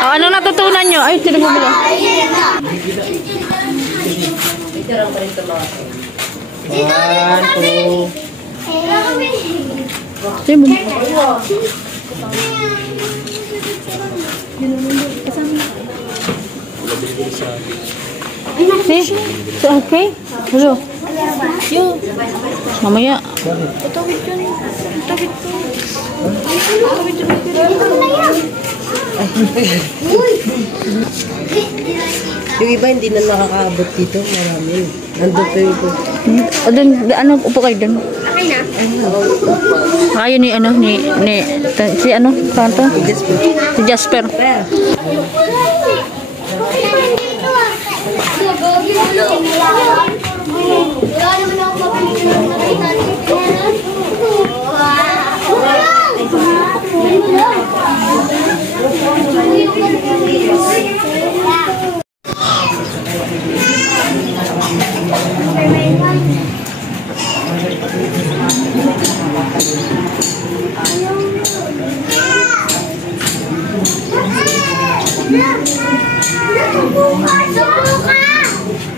Oh, ano natutunan nyo? Ay, sino mo bilo? Sino mo? Si? Si okay? Hello? Yo. Mamaya. Tawid yun. Tawid ko. Tawid yun. Yung iba hindi na nakakaabot dito. Marami. Nandun pa yung Ano, upo kayo doon? Okay na. Kayo ni, ano, si ano, kanto? Si Jasper.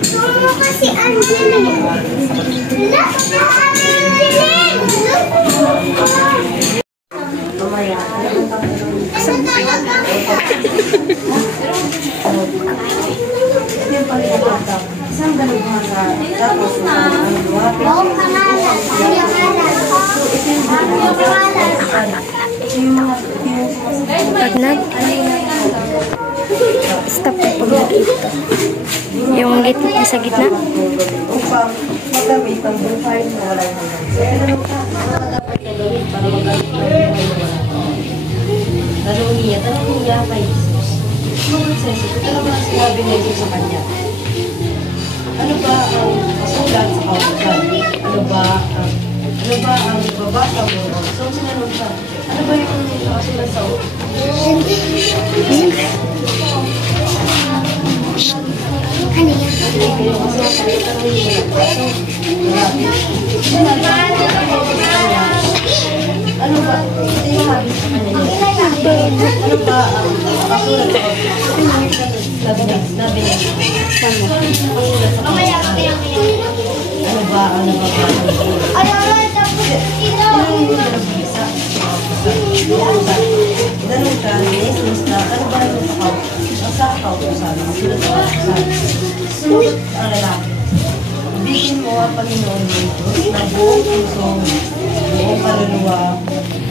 Sumuka si Angeline. Pag stop na pag nag-ito. Yung gitna, sa gitna. Ano ba ang kasulat sa kautusan? Ano ba ang babasa mo? So, sinanong ka, ano ba yung kasulat sa kautusan? Ano ba? Ano ba ang kasulat sa bigyan mo ang Panginoon Diyos na buong puso, buong kaluluwa,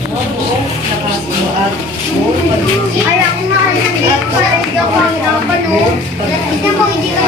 buong lakas mo at buong pag-ibig. Alam ko mahal na dito para hindi ako magpapanood. Hindi mo hindi ka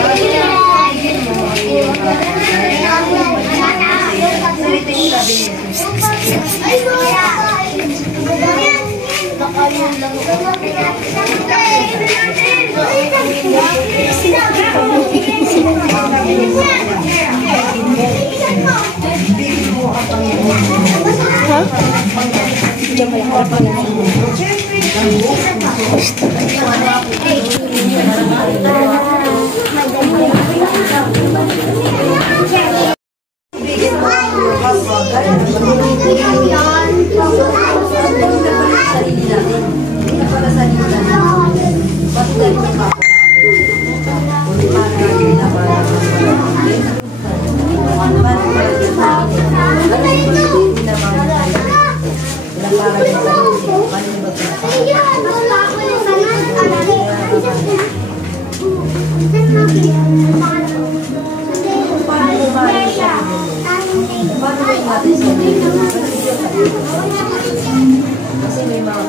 kasi may mga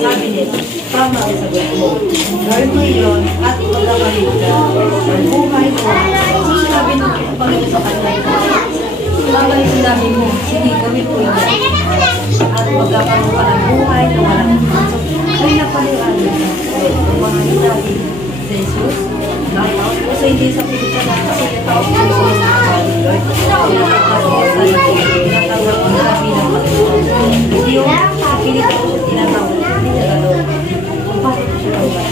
Sabi nito, tama ang sagot mo. Gawin mo yun at magkakalit ka. Ang buhay mo. Sabi ng Panginoon sa kanya. Babalik sinabi mo, sige, gawin mo yun. At magkakaroon ka ng buhay na walang ay napalihan mo. Ang mga sinabi sa Jesus, nakataon ko sa hindi sa pilitan na kasi natawag ko sa mga bali, Lord. Tinatawag ko sa iyo. Tinatawag ko sa bilang Panginoon. Hindi yung pilitan ko sa tinatawag. Hindi niya gano'n. Kung bakit ko siya tawag?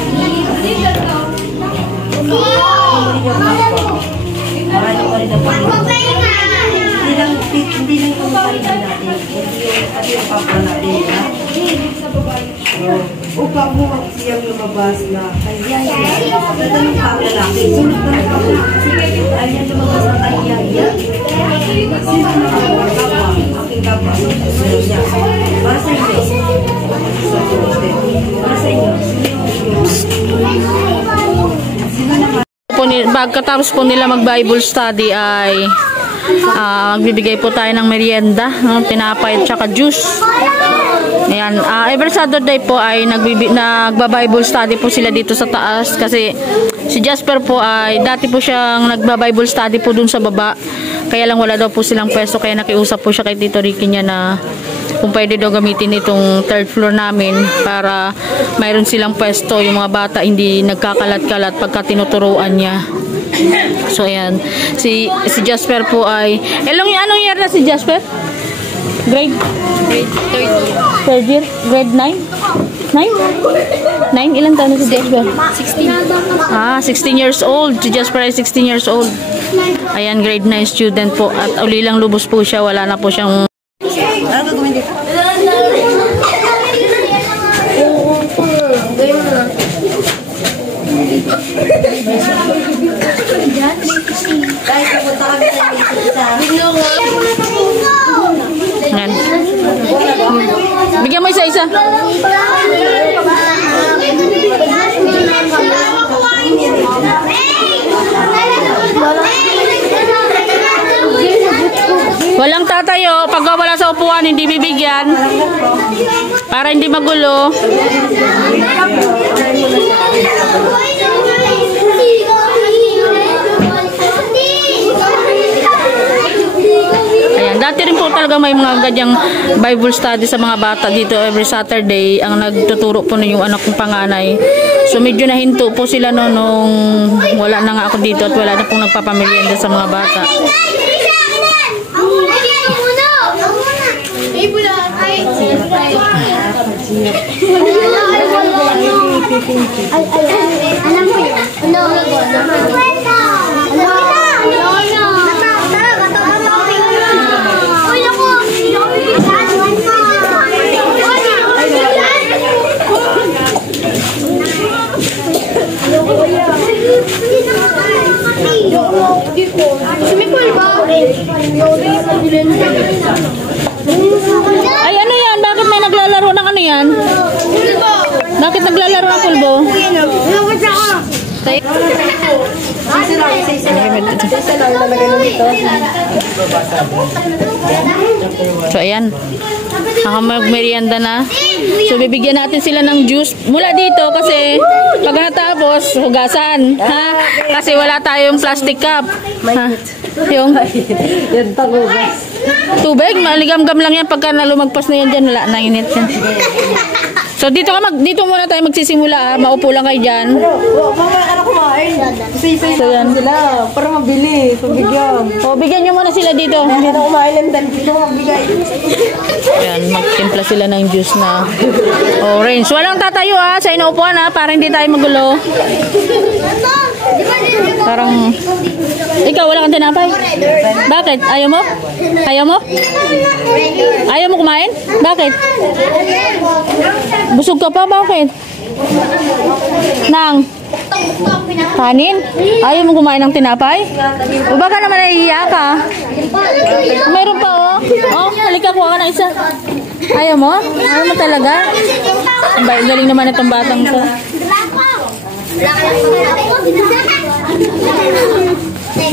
Hindi niya marami pa rin ang Panginoon. Hindi lang yung pahinga natin. Hindi yung papa natin. Upang mo siyang lumabas na kaya ito yung paglalaki. Sunod na yung paglalaki. Kaya lumabas na kaya. Sino na ang kapwa? Aking kapwa. Sunod niya. Para sa inyo. Para sa inyo. Sino naman? Pagkatapos po nila mag-Bible study ay magbibigay po tayo ng merienda, tinapay at saka juice. Ayan, every Saturday po ay nagba-Bible study po sila dito sa taas kasi si Jasper po ay dati po siyang nagba-Bible study po dun sa baba. Kaya lang wala daw po silang pwesto kaya nakiusap po siya kay Tito Ricky niya na kung pwede daw gamitin itong third floor namin para mayroon silang pwesto, yung mga bata hindi nagkakalat-kalat pagka tinuturuan niya. So ayan, si Jasper po ay anong year na si Jasper? Grade 3rd year? Grade 9? 9? Ilan taon na si Jasper? 16. 16 years old. Si Jasper ay 16 years old. Ayan, grade 9 student po. At uli lang lubos po siya. Wala na po siyang... Ano gagawin dito? Kahit pupunta kami sa Ayan. Bigyan mo isa-isa. Walang tatayo. Pag wala sa upuan, hindi bibigyan. Para hindi magulo. Ayan, dati rin po talaga may mga ganyang Bible study sa mga bata dito every Saturday. Ang nagtuturo po na yung anak kong panganay. So medyo nahinto po sila no, nung wala na nga ako dito at wala na pong nagpapamilianda sa mga bata. Alam ko yun. Ay, ano yan? Bakit may naglalaro ng ano yan? Bakit naglalaro ng pulbo? So, ayan. Mag-merienda na. So, bibigyan natin sila ng juice mula dito kasi pagkatapos, hugasan. Ha? Kasi wala tayong plastic cup. Ha? Yung tubig, maligam-gam lang yan pagka lumagpas na yan dyan, wala na init yan. So dito muna tayo magsisimula, maupo lang kayo dyan. Mamaya ka na kumain. Isa-isa yan sila para mabili. So bigyan. O bigyan nyo muna sila dito. Hindi na kumain lang dahil dito magbigay. Ayan, magtimpla sila ng juice na orange. Walang tatayo sa inuupuan para hindi tayo magulo. Parang ikaw wala kang tinapay. Bakit? Ayaw mo? Ayaw mo? Ayaw mo kumain? Bakit? Busog ka pa? Bakit? Nang? Kanin? Ayaw mo kumain ng tinapay? O baka naman nahihiya ka? Mayroon pa oh. Oh, halika kuha ka ng isa. Ayaw mo? Ayaw mo talaga? Ang galing naman itong batang to.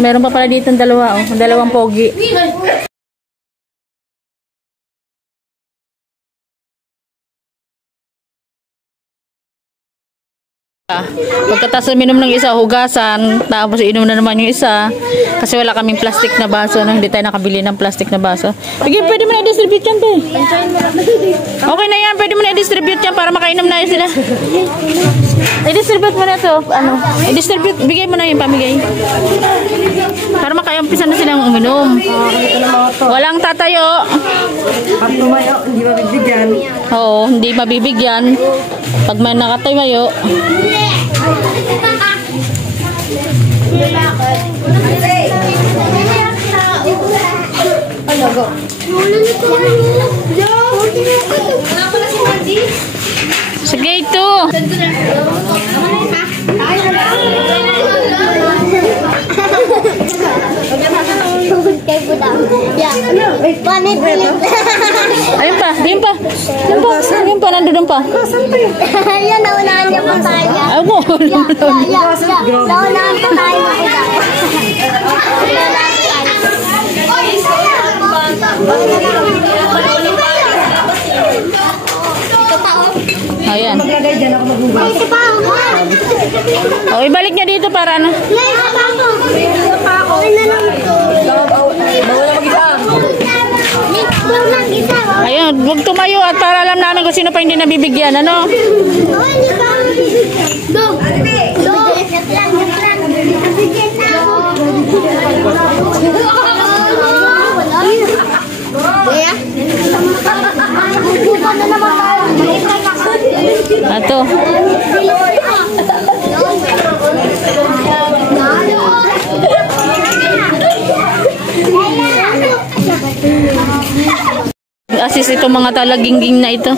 Meron pa pala dito ang dalawa oh. Dalawang pogi. Pagkatapos uminom ng isa, hugasan, tapos inom na naman yung isa kasi wala kaming plastic na baso, no? Hindi tayo nakabili ng plastic na baso. Sige, pwede mo na i-distribute yan, te. Okay na yan, pwede mo na i-distribute yan para makainom na yun sila. I-distribute mo na ito, ano, i-distribute, bigay mo na yung pamigay para makaiumpisa na silang uminom. Walang tatayo. Pag tumayo, hindi mabibigyan. Oo, hindi mabibigyan pag may nakatayo. Sige ito. Ayun pa, ayun pa. Ayun pa, nandun pa. Yan, naunahan niya pa tayo. Ako. Naunahan pa tayo. Ayan. Maglagay dyan ako magbubuhay. Ito pa ako. O, ibalik niya dito para ano. Ito pa ako. Okay na lang ito. Bawal na mag-isa. Huwag lang isa. Ayun, huwag tumayo at para alam namin kung sino pa hindi nabibigyan, ano? Hindi pa ako bibigyan. Dog. Dog. Yan lang. Bibigyan na ako. Kuya? Buka na naman tayo. Ato. Assist itong mga talagingging na ito.